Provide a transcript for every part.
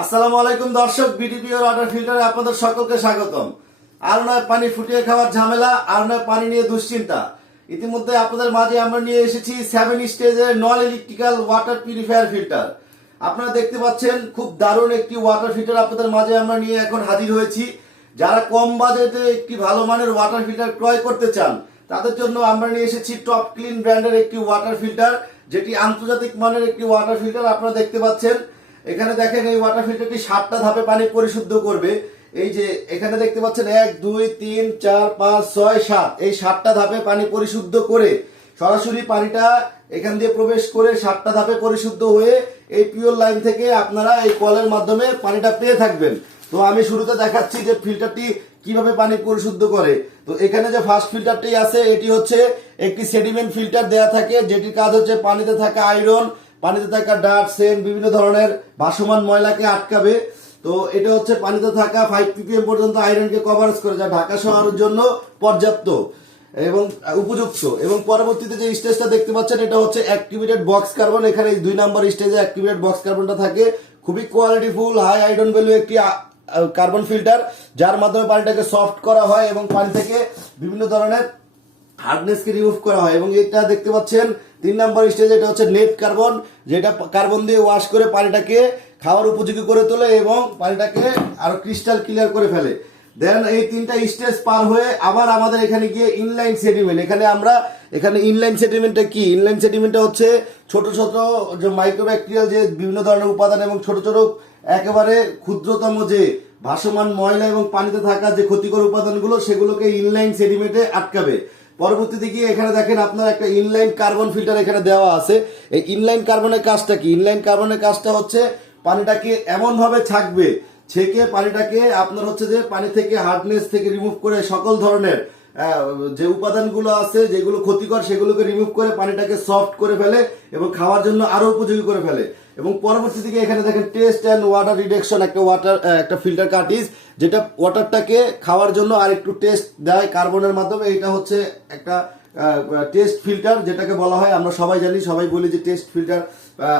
আসসালামু আলাইকুম দর্শক বিডিপি ওয়াটার ফিল্টারে আপনাদের সকলকে স্বাগতম। আর নয়, পানি ফুটিয়ে খাওয়ার ঝামেলা, আর নয়, পানি নিয়ে দুশ্চিন্তা। ইতিমধ্যে আপনাদের মাঝে আমরা নিয়ে এসেছি সেভেন স্টেজের non electrical water purifier filter আপনারা দেখতে পাচ্ছেন, খুব দারুণ একটি ওয়াটার ফিল্টার আপনাদের মাঝে আমরা নিয়ে এখন হাজির হয়েছি। যারা কম বাজেটে একটি ভালো মানের ওয়াটার ফিল্টার ক্রয় করতে চান, তাদের জন্য আমরা নিয়ে এসেছি টপ ক্লিন ব্র্যান্ডের একটি ওয়াটার ফিল্টার যেটি আন্তর্জাতিক মানের একটি ওয়াটার ফিল্টার আপনারা দেখতে পাচ্ছেন। এখানে দেখেন এই ওয়াটার ফিল্টারটি সাতটা ধাপে পানি পরিশুদ্ধ করবে। এই যে এখানে দেখতে পাচ্ছেন এক, দুই, তিন, চার, পাঁচ, ছয়, সাত। এই সাতটা ধাপে পানি পরিশুদ্ধ করে সরাসরি পানিটা এখান দিয়ে প্রবেশ করে সাতটা ধাপে পরিশুদ্ধ হয়ে এই পিওর লাইন থেকে আপনারা এই কলের মাধ্যমে পানিটা পেয়ে থাকবেন। তো আমি শুরুতে দেখাচ্ছি যে ফিল্টারটি কীভাবে পানি পরিশুদ্ধ করে। তো এখানে যে ফার্স্ট ফিল্টারটি আছে, এটি হচ্ছে একটি সেডিমেন্ট ফিল্টার দেয়া থাকে, যেটির কাজ হচ্ছে পানিতে থাকা আয়রন পানিতে থাকা ডাট সেন, বিভিন্ন ধরনের ভাসমান ময়লাকে আটকাবে। তো এটা হচ্ছে পানিতে থাকা ফাইভ পিপিএম পর্যন্ত আয়রনকে কভারেজ করে, যা ঢাকা শহরের জন্য পর্যাপ্ত এবং উপযুক্ত। এবং পরবর্তীতে যে স্টেজটা দেখতে পাচ্ছেন, এটা হচ্ছে অ্যাক্টিভেটেড বক্স কার্বন এখানে দুই নাম্বার স্টেজে অ্যাক্টিভেটেড বক্স কার্বনটা থাকে। খুবই কোয়ালিটিফুল হাই আয়রন ভ্যালু একটি কার্বন ফিল্টার যার মাধ্যমে পানিটাকে সফট করা হয় এবং পানি থেকে বিভিন্ন ধরনের হার্ডনেসকে রিমুভ করা হয় এবং এটা দেখতে পাচ্ছেন, তিন নম্বর স্টেজ এটা হচ্ছে নেট কার্বন যেটা কার্বন দিয়ে ওয়াশ করে পানিটাকে খাওয়ার উপযোগী করে তোলে এবং পানিটাকে আরও ক্রিস্টাল ক্লিয়ার করে ফেলে। দেন এই তিনটা স্টেজ পার হয়ে আবার আমাদের এখানে গিয়ে ইনলাইন সেডিমেন্ট এখানে আমরা, এখানে ইনলাইন সেডিমেন্টটা কি? ইনলাইন সেডিমেন্টটা হচ্ছে ছোট ছোট যে মাইক্রোব্যাকটেরিয়াল যে বিভিন্ন ধরনের উপাদান এবং ছোট ছোট একেবারে ক্ষুদ্রতম যে ভাসমান ময়লা এবং পানিতে থাকা যে ক্ষতিকর উপাদানগুলো, সেগুলোকে ইনলাইন সেডিমেন্টে আটকাবে। পরবর্তীতে গিয়ে এখানে দেখেন আপনার একটা ইনলাইন কার্বন ফিল্টার এখানে দেওয়া আছে। এই ইনলাইন কার্বনের কাজটা কি? ইনলাইন কার্বনের কাজটা হচ্ছে পানিটাকে এমন ভাবে থাকবে ছেঁকে পানিটাকে আপনার হচ্ছে যে পানি থেকে হার্ডনেস থেকে রিমুভ করে সকল ধরনের যে উপাদানগুলো আছে, যেগুলো ক্ষতিকর, সেগুলোকে রিমুভ করে পানিটাকে সফট করে ফেলে এবং খাওয়ার জন্য আরও উপযোগী করে ফেলে। এবং পরবর্তী দিকে এখানে দেখেন টেস্ট অ্যান্ড ওয়াটার রিডাকশন একটা ওয়াটার একটা ফিল্টার কাটিজ যেটা ওয়াটারটাকে খাওয়ার জন্য আর একটু টেস্ট দেয় কার্বনের মাধ্যমে। এটা হচ্ছে একটা টেস্ট ফিল্টার, যেটাকে বলা হয়, আমরা সবাই জানি, সবাই বলি যে টেস্ট ফিল্টার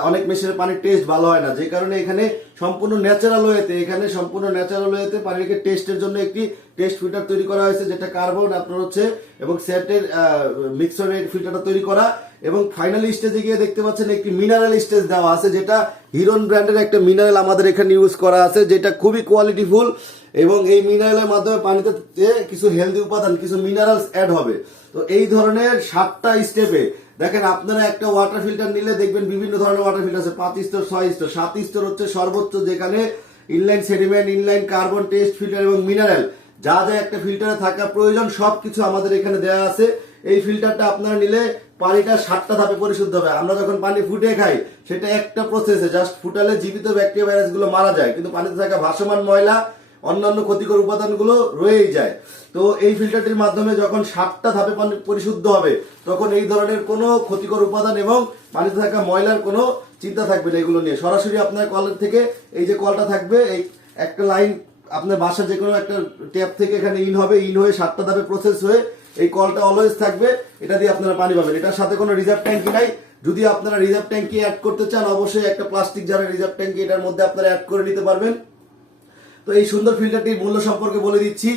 অনেক মেশিনের পানির টেস্ট ভালো হয় না। যে কারণে এখানে সম্পূর্ণ ন্যাচারাল ওয়েতে, এখানে সম্পূর্ণ ন্যাচারাল ওয়েতে পানিকে টেস্টের জন্য একটি টেস্ট ফিল্টার তৈরি করা হয়েছে, যেটা কার্বন, আপনার হচ্ছে, এবং সেটের মিক্সরের ফিল্টারটা তৈরি করা। এবং ফাইনাল স্টেজে গিয়ে দেখতে পাচ্ছেন একটি মিনারেল স্টেজ দেওয়া আছে, যেটা হিরন ব্র্যান্ডের একটা মিনারেল আমাদের এখানে ইউজ করা আছে, যেটা খুবই কোয়ালিটিফুল এবং এই মিনারেলের মাধ্যমে পানিতে কিছু হেলদি উপাদান, কিছু মিনারেলস অ্যাড হবে। তো এই ধরনের সাতটা স্টেপে দেখেন আপনারা একটা ওয়াটার ফিল্টার নিলে দেখবেন বিভিন্ন ধরনের ওয়াটার ফিল্টার আছে, পাঁচ স্তর, ছয় স্তর, সাত স্তর হচ্ছে সর্বোচ্চ যেখানে inline sediment inline carbon taste filter এবং মিনারেল যা যা একটা ফিল্টারে থাকা প্রয়োজন, সবকিছু আমাদের এখানে দেওয়া আছে। এই ফিল্টারটা আপনারা নিলে পানিটা সাতটা ধাপে পরিশুদ্ধ হবে। আমরা যখন পানি ফুটে খাই, সেটা একটা প্রসেসে জাস্ট ফুটালে জীবিত ব্যাকটেরিয়া ভাইরাসগুলো মারা যায়। কিন্তু পানিতে থাকা ভাসমান ময়লা, অন্যান্য ক্ষতিকর উপাদানগুলো রয়েই যায়। তো এই ফিল্টারটির মাধ্যমে যখন সাতটা ধাপে পানি পরিশুদ্ধ হবে, তখন এই ধরনের কোনো ক্ষতিকর উপাদান এবং পানিতে থাকা ময়লার কোনো চিন্তা থাকবে না এগুলো নিয়ে। সরাসরি আপনার কলের থেকে এই যে কলটা থাকবে, এই একটা লাইন আপনার বাসা যে কোনো একটা ট্যাপ থেকে এখানে ইন হবে ইন হয়ে সাতটা ধাপে প্রসেস হয়ে এই কলটা অলওয়েজ থাকবে, এটা দিয়ে আপনারা পানি পাবেন। এটার সাথে কোনো রিজার্ভ ট্যাঙ্কি নাই। যদি আপনারা রিজার্ভ ট্যাঙ্কি অ্যাড করতে চান, অবশ্যই একটা প্লাস্টিক জারের রিজার্ভ ট্যাঙ্কি এটার মধ্যে আপনারা অ্যাড করে নিতে পারবেন। তো এই সুন্দর ফিল্টারটির মূল্য সম্পর্কে বলে দিচ্ছি।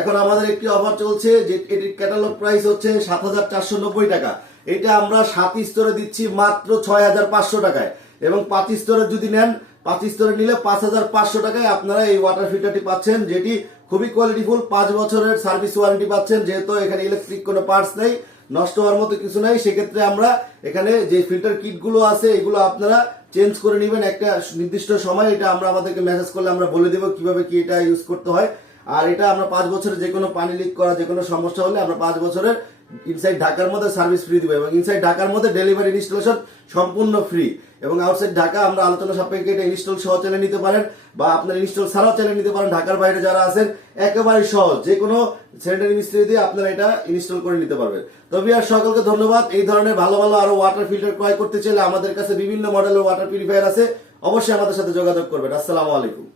এখন আমাদের একটি অফার চলছে, যে এটির ক্যাটালগ প্রাইস হচ্ছে সাত হাজার চারশো নব্বই টাকা। এটা আমরা সাত স্তরে দিচ্ছি মাত্র ছয় হাজার পাঁচশো টাকায়। এবং পাঁচ স্তরে যদি নেন পাঁচ স্তরে নিলে পাঁচ হাজার পাঁচশো টাকায় আপনারা এই ওয়াটার ফিল্টারটি পাচ্ছেন, যেটি খুবই কোয়ালিটিফুল পাঁচ বছরের সার্ভিস ওয়ারেন্টি পাচ্ছেন, যেহেতু এখানে ইলেকট্রিক কোনো পার্টস নেই, নষ্ট হওয়ার মতো কিছু নেই, সেক্ষেত্রে আমরা এখানে যে ফিল্টার কিটগুলো আছে, এগুলো আপনারা চেঞ্জ করে নেবেন। একটা নির্দিষ্ট সময় এটা আমরা আমাদেরকে মেসেজ করলে আমরা বলে দেবো কীভাবে কি এটা ইউজ করতে হয়। আর এটা আমরা পাঁচ বছরের যে কোনো পানি লিক করা যে কোনো সমস্যা হলে আমরা পাঁচ বছরের ইনসাইড ঢাকার মধ্যে সার্ভিস ফ্রি দিব এবং ইনসাইড ঢাকার মধ্যে ডেলিভারি ইনস্টলেশন সম্পূর্ণ ফ্রি এবং আউটসাইড ঢাকা আমরা আলোচনা সাপেক্ষে এটা ইনস্টল সহ চালিয়ে নিতে পারেন বা আপনার ইনস্টল ছাড়াও চালিয়ে নিতে পারেন। ঢাকার বাইরে যারা আছেন, একেবারে সহজ। যে কোনো স্যানিটারি মিস্ত্রি দিয়ে আপনারা এটা ইনস্টল করে নিতে পারবেন। তবে আর সকলকে ধন্যবাদ। এই ধরনের ভালো ভালো আরও ওয়াটার ফিল্টার ক্রয় করতে চাইলে আমাদের কাছে বিভিন্ন মডেলের ওয়াটার পিউরিফায়ার আছে। অবশ্যই আমাদের সাথে যোগাযোগ করবেন। আসসালামু আলাইকুম।